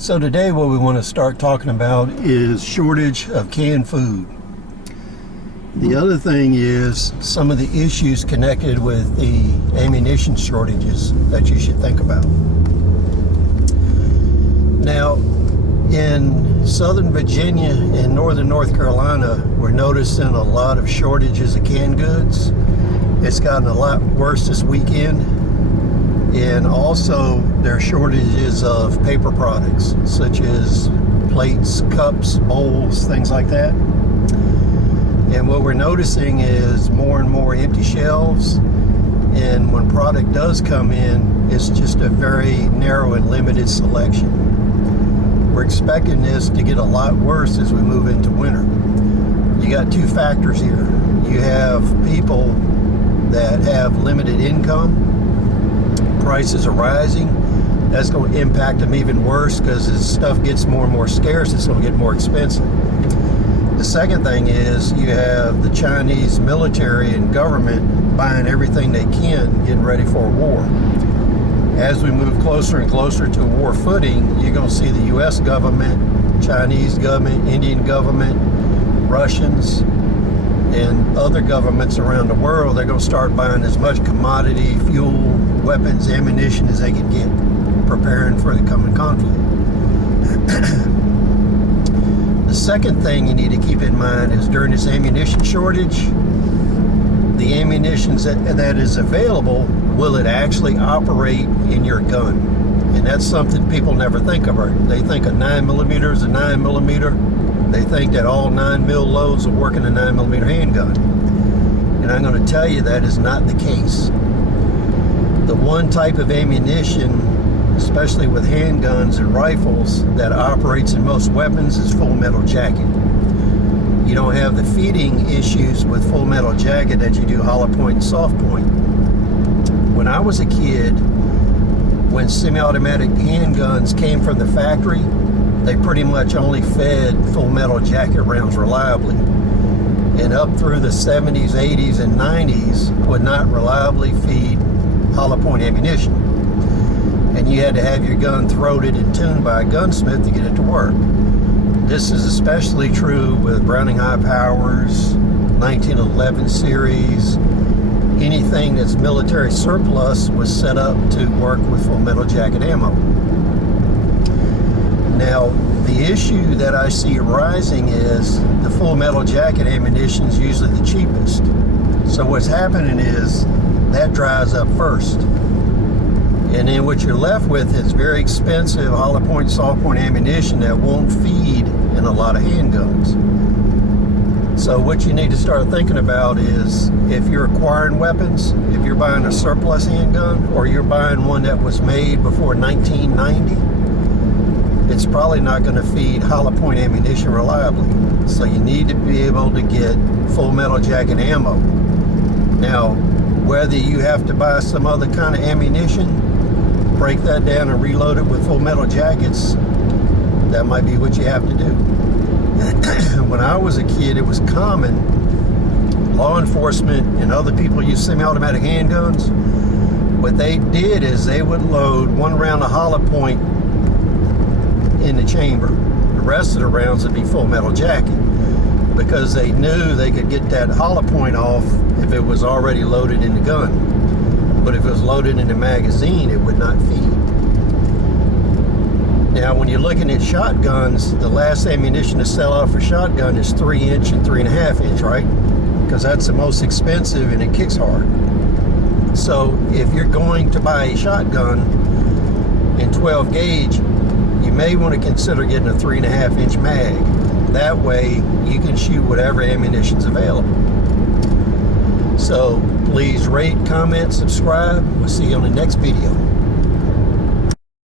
So today what we want to start talking about is shortage of canned food. The other thing is some of the issues connected with the ammunition shortages that you should think about. Now, in Southern Virginia and Northern North Carolina, we're noticing a lot of shortages of canned goods. It's gotten a lot worse this weekend. And also there are shortages of paper products such as plates, cups, bowls, things like that. And what we're noticing is more and more empty shelves, and when product does come in, it's just a very narrow and limited selection. We're expecting this to get a lot worse as we move into winter. You got two factors here. You have people that have limited income. Prices are rising. That's going to impact them even worse because as stuff gets more and more scarce, it's going to get more expensive. The second thing is you have the Chinese military and government buying everything they can, getting ready for a war. As we move closer and closer to a war footing, you're going to see the U.S. government, Chinese government, Indian government, Russians, and other governments around the world. They're going to start buying as much commodity, fuel, weapons, ammunition as they can get, preparing for the coming conflict. The second thing you need to keep in mind is during this ammunition shortage, the ammunition that is available, will it actually operate in your gun? And that's something people never think of. They think a 9mm is a 9mm. They think that all 9mm loads will work in a 9mm handgun. And I'm going to tell you that is not the case. The one type of ammunition, especially with handguns and rifles, that operates in most weapons is full metal jacket. You don't have the feeding issues with full metal jacket that you do hollow point and soft point. When I was a kid, when semi-automatic handguns came from the factory, they pretty much only fed full metal jacket rounds reliably. And up through the 70s, 80s, and 90s would not reliably feed hollow point ammunition. And you had to have your gun throated and tuned by a gunsmith to get it to work. This is especially true with Browning High Powers, 1911 series. Anything that's military surplus was set up to work with full metal jacket ammo. Now, the issue that I see rising is the full metal jacket ammunition is usually the cheapest. So what's happening is that dries up first. And then what you're left with is very expensive hollow point, soft point ammunition that won't feed in a lot of handguns. So what you need to start thinking about is if you're acquiring weapons, if you're buying a surplus handgun or you're buying one that was made before 1990, it's probably not going to feed hollow point ammunition reliably. So you need to be able to get full metal jacket ammo. Now, whether you have to buy some other kind of ammunition, break that down and reload it with full metal jackets, that might be what you have to do. When I was a kid, it was common. Law enforcement and other people use semi-automatic handguns. What they did is they would load one round of hollow point in the chamber. The rest of the rounds would be full metal jacket because they knew they could get that hollow point off if it was already loaded in the gun. But if it was loaded in the magazine, it would not feed. Now, when you're looking at shotguns, the last ammunition to sell out for shotgun is 3-inch and 3.5-inch, right? Because that's the most expensive and it kicks hard. So if you're going to buy a shotgun in 12 gauge, you may want to consider getting a 3.5-inch mag. That way you can shoot whatever ammunition's available. So please rate, comment, subscribe. We'll see you on the next video.